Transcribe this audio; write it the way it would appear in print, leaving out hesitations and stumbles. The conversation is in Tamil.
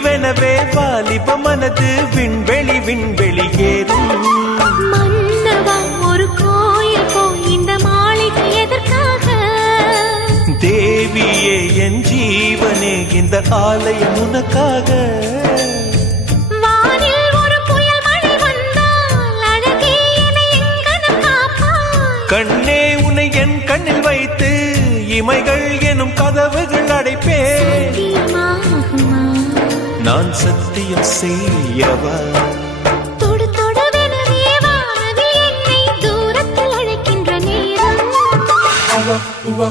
இதுவெனவே வாலிப மனது விண்வெளி விண்வெளி ஏறும். மன்னவா ஒரு கோயில் போய் இந்த மாளிகை எதற்காக? தேவியே என் ஜீவனே இந்த ஆலயம் உனக்காக. வானில் ஒரு புயல் மழை வந்தால் அழகே என்னை எங்கனம் காப்பாய். கண்ணே உன்னை என் கண்ணில் வைத்து இமைகள் எனும் கதவுகள் அடைப்பேன். சத்தியமாகுமா? நான் சத்தியம் செய்யவா?